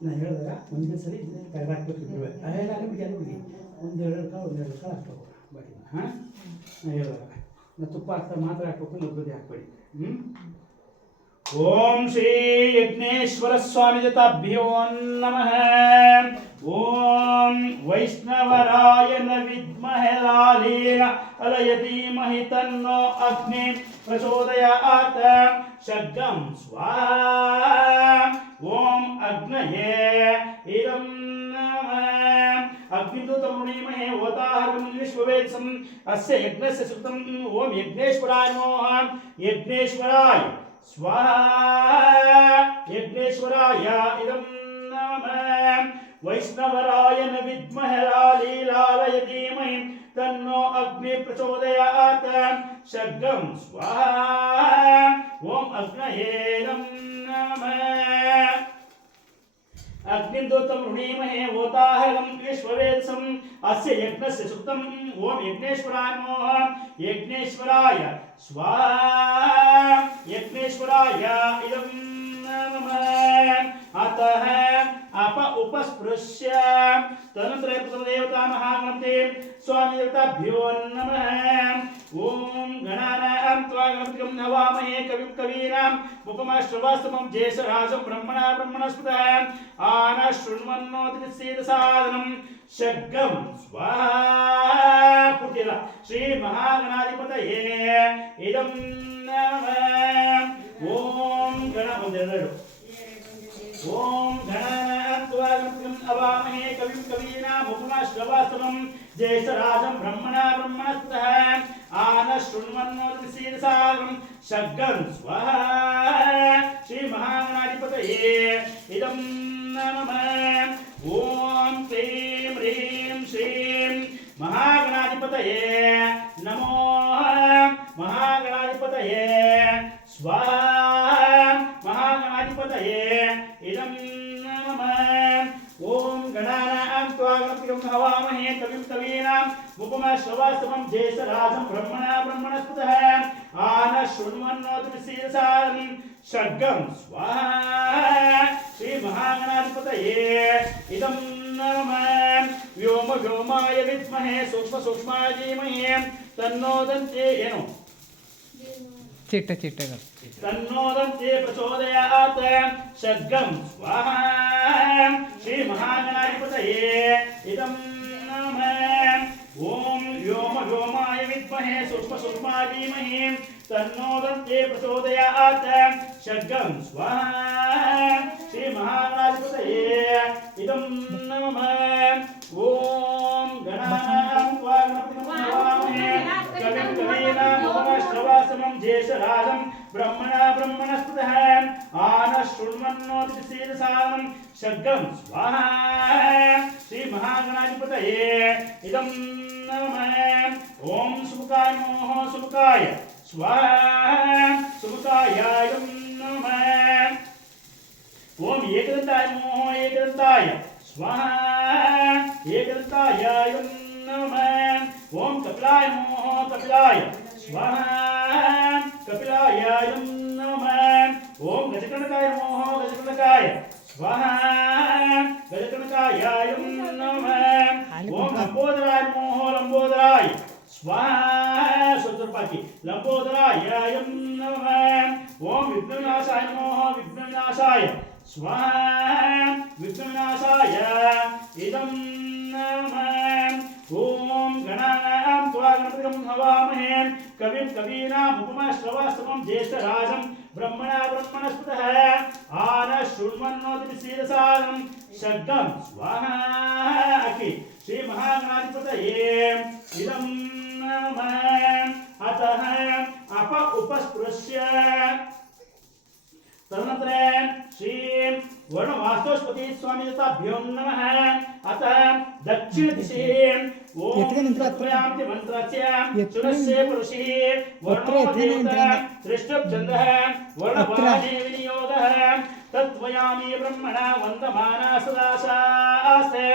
ನಾನು ಹೇಳಿದಾಗ ಒಂದೇ ಸಲ ಇದನ್ನು ತೆಗೆದಾಕ್ಬೇಕು ಇಬ್ಬರು ಅಲ್ಲೆಲ್ಲ ಬಿಡಿ ಅಲ್ಲಿ ಬಿಡಿ ಒಂದೆರಡು ಕಾಳು ಹಾಕ್ಬೇಕು ಬಾಡಿನ ಹಾಂ ನಾನು ಹೇಳಿದಾಗ ನಾನು ತುಪ್ಪ ಹಾಕ್ತಾ ಮಾತ್ರ ಹಾಕ್ಬೇಕು ಮುದ್ದೆ ಹಾಕ್ಬೇಡಿ ಓಂ ಶ್ರೀ ಯಜ್ಞೇಶ್ವರ ಸ್ವಾಮಿ ಜತಾಭ್ಯೋ ನಮಃ ಓಂ ವೈಷ್ಣವರಾಯನ ವಿದ್ಮಹೆ ಲಾಲೇನ ಅಲಯಧೀಮಹಿ ತನ್ನೋ ಅಗ್ನಿ ಪ್ರಚೋದಯಾತ್ ಷಡ್ಗಂ ಸ್ವಾಹಾ ಓಂ ಅಗ್ನಯೇ ಇದಂ ನಮಃ अग्निदूतमुनीमहे होताहर्गं विश्ववेदसं अस्य यज्ञस्य सुक्तं ओम यज्ञेश्वराय नमः यज्ञेश्वराय स्वाहा यज्ञेश्वराय इदं नमः वैष्णवरायन विद्महे लालीलालय धीमहि तन्नो अग्नि प्रचोदयात् षड्गं स्वाहा ओम अग्नये नमः अग्निदूतं ऋणीमहे होताहरं विश्ववेदसं अस्य यज्ञस्य सुक्तं ओम यज्ञेश्वराय नमः यज्ञेश्वराय स्वाहा यज्ञेश्वराय इदं नमः अतः अप उपस्पृश्य तदनन्तरं प्रथमदेवता महागणपते स्वामी देवताभ्यो नमः ओम गणानां त्वा गणपतिं नवामहे कविं कवीनां मुखमाश्रवास्तमं ज्येष्ठराजं ब्रह्मणा ब्रह्मणस्पतः आन शृण्वन्नोतिसेदसादनं षड्गं स्वाहा पुटिला श्री महागणाधिपतये इदं नमः ओम गणपतिर्नडु ओम गणानां त्वा गणपतिं नवामहे कविं कवीनां मुखमाश्रवास्तमं ज्येष्ठराजं ब्रह्मणा ब्रह्मणस्पतः आन शृण्वन्नोतिसेदसादनं षड्गं स्वाहा श्री महागणाधिपतये इदं नमः ओम क्लीं ह्रीं श्रीं महागणाधिपतये नमो महागणाधिपतये स्वाहा महागणाधिपतये इदं नमः ओम गणानां त्वा गणपतिं हवामहे कविं कवीनां मुखमाश्रवास्तमं ज्येष्ठराजं ब्रह्मणा ब्रह्मणस्पतः आन शृण्वन्नोतिसेदसादनं षड्गं स्वाहा श्री महागणाधिपतये इदं नमः व्योम व्योमाय विद्महे सूक्ष्म सूक्ष्माय धीमहि तन्नो दन्ते ಏನು ಚಿಟ್ಟಗಳು तन्नो दन्ते प्रचोदयात् षड्गं स्वाहा श्री महागणाधिपतये इदं नमः ओम व्योम व्योमाय विद्महे सूक्ष्म सूक्ष्माय धीमहि तन्नो दन्ते प्रचोदयात् षड्गं स्वाहा श्री महागणाधिपतये इदं नमः ओम गणानां त्वा गणपतिं नमामहे कविं कवीनां मुखमाश्रवास्तमं ज्येष्ठराजं ब्रह्मणा ब्रह्मणस्पतः आन शृण्वन्नोतिसेदसादनं षड्गं स्वाहा श्री महागणाधिपतये इदं नमः ओम सुमुखाय नमः सुमुखाय स्वाहा सुमुखाय इदं नमः ओम एकदन्ताय नमः एकदन्ताय स्वाहा एकदन्ताय इदं नमः ओम कपिलाय नमः कपिलाय स्वाहा कपिलाय इदं नमः ओम गजकर्णकाय नमः गजकर्णकाय स्वाहा गजकर्णकाय इदं नमः ओम लंबोदराय नमः लंबोदराय स्वाहा सुतर्पाकी लंबोदराय इदं नमः ओम विघ्नविनाशाय नमः विघ्नविनाशाय स्वाहा विघ्नविनाशाय इदं नमः ओम गणानां त्वा गणपतिं हवामहे कविं कवीनां मुखमाश्रवास्तमं ज्येष्ठराजं ब्रह्मणा ब्रह्मणस्पतः आन शृण्वन्नोतिसेदसादनं षड्गं स्वाहा अखि श्री महागणाधिपतये इदं नमः अतः अप उपस्पृश्य तदनन्तरं श्री वर्ण वास्तुस्पति स्वामी दत्ताभ्यो नमः अतः दक्षिण दिशि ओम तत्प्रयामति मंत्रस्य सुरस्य पुरुषिः वर्णो देवता त्रिष्टभ छन्दः वर्णवादे विनियोगः तत्वयामि ब्रह्मणा वन्दमाना सदाशास्ते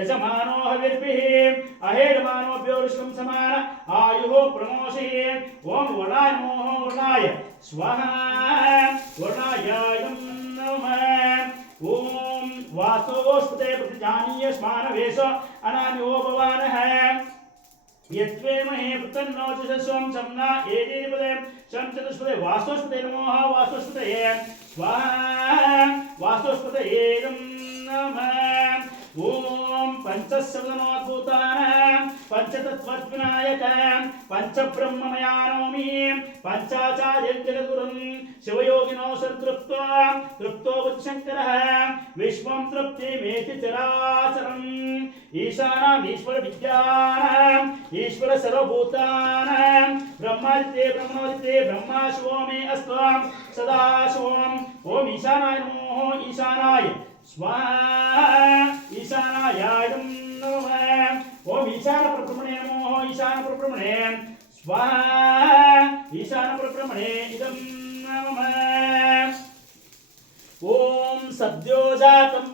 यजमानो हविर्भिः अहेडमानोभ्यो ऋषं समान आयुः प्रमोषि ओम वर्णाय नमः वर्णाय स्वाहा वर्णाय नमः ओम वास्तुस्पते प्रतिजानीय स्मानवेश अनान्यो भवानः यत्वेमहे प्रतन्नो चषस्वं शम्ना एदेपदे शं चतुष्पदे वास्तुस्पते नमः वास्तुस्पतये स्वाहा वास्तुस्पतये नमः ओम पंचशब्दनोद्भूतानां पंचतत्त्वविनायक पंचब्रह्ममयानोमि पंचाचार्यं जगद्गुरुं शिवयोगिनो तृप्तो बुद्धिशङ्करः विश्वं तृप्तिमेति चराचरम् ईशानाम् ईश्वर विद्यानाम् ईश्वर सर्वभूतानां ब्रह्मादित्ये ब्रह्मोदित्ये ब्रह्मा शिवो मे अस्तु सदा शिवम् ओम ईशानाय नमो ईशानाय स्वाहा ईशानाय नमः ओम ईशान परब्रह्मणे नमो ईशान परब्रह्मणे स्वाहा ईशान परब्रह्मणे इदं नमः ओम सद्योजातं